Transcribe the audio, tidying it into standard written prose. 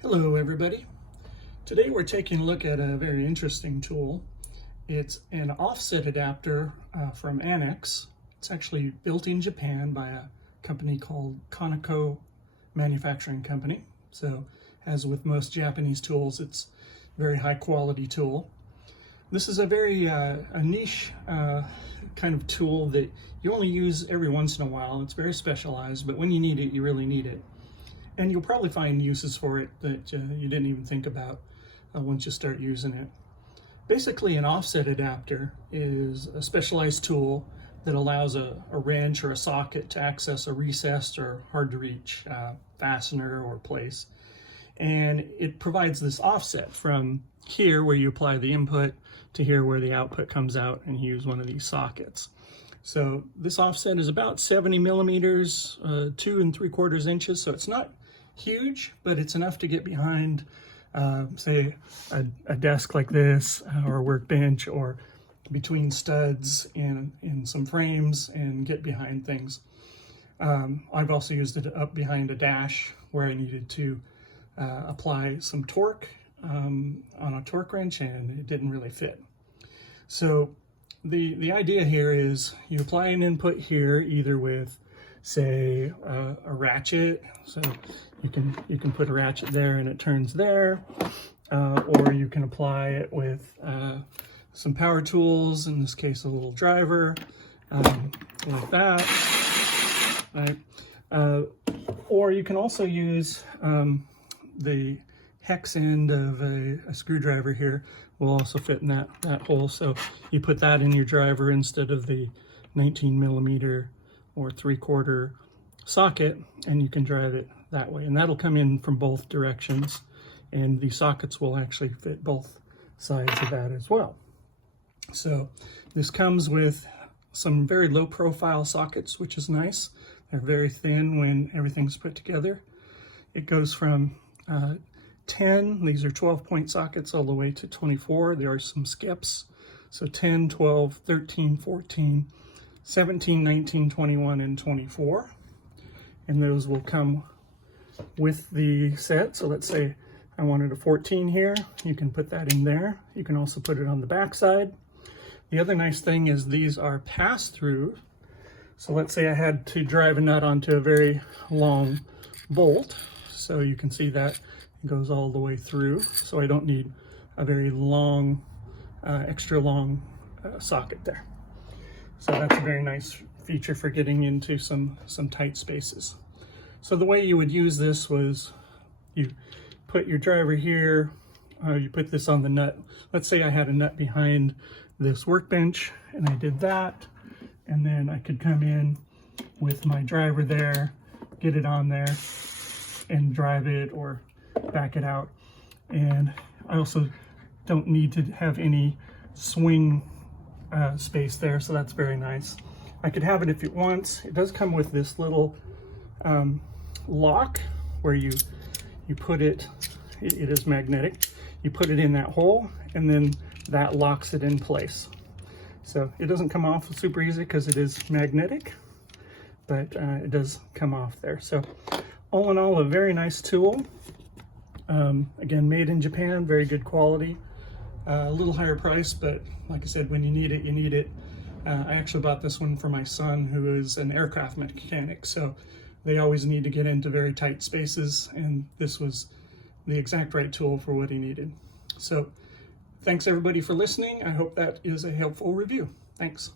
Hello everybody. Today we're taking a look at a very interesting tool. It's an offset adapter from Anex. It's actually built in Japan by a company called Koneko Manufacturing Company. So as with most Japanese tools, it's a very high quality tool. This is a very a niche kind of tool that you only use every once in a while. It's very specialized, but when you need it, you really need it. And you'll probably find uses for it that you didn't even think about once you start using it. Basically, an offset adapter is a specialized tool that allows a wrench or a socket to access a recessed or hard to reach fastener or place. And it provides this offset from here where you apply the input to here where the output comes out, and you use one of these sockets. So this offset is about 70 millimeters, 2 3/4 inches. So it's not huge, but it's enough to get behind, say, a desk like this, or a workbench, or between studs in some frames, and get behind things. I've also used it up behind a dash where I needed to apply some torque on a torque wrench, and it didn't really fit. So the idea here is you apply an input here, either with, say, a ratchet. So you can put a ratchet there and it turns there, or you can apply it with some power tools, in this case a little driver, like that, right? Or you can also use the hex end of a screwdriver here will also fit in that hole. So you put that in your driver instead of the 19 millimeter or 3/4 socket, and you can drive it that way. And that'll come in from both directions, and the sockets will actually fit both sides of that as well. So this comes with some very low profile sockets, which is nice. They're very thin when everything's put together. It goes from 10, these are 12-point sockets, all the way to 24. There are some skips. So 10, 12, 13, 14, 17, 19, 21, and 24. And those will come with the set. So let's say I wanted a 14 here. You can put that in there. You can also put it on the back side. The other nice thing is these are pass-through. So let's say I had to drive a nut onto a very long bolt. So you can see that it goes all the way through. So I don't need a very long, extra long socket there. So that's a very nice feature for getting into some tight spaces. So the way you would use this was you put your driver here, you put this on the nut. Let's say I had a nut behind this workbench and I did that, and then I could come in with my driver there, get it on there, and drive it or back it out. And I also don't need to have any swing space there, so that's very nice. I could have it if it wants. It does come with this little lock where you put it, it is magnetic. You put it in that hole, and then that locks it in place. So it doesn't come off super easy because it is magnetic, but it does come off there. So all in all, a very nice tool. Again, made in Japan, very good quality. A little higher price, but like I said, when you need it, you need it. I actually bought this one for my son, who is an aircraft mechanic, so they always need to get into very tight spaces, and this was the exact right tool for what he needed. So thanks everybody for listening. I hope that is a helpful review. Thanks.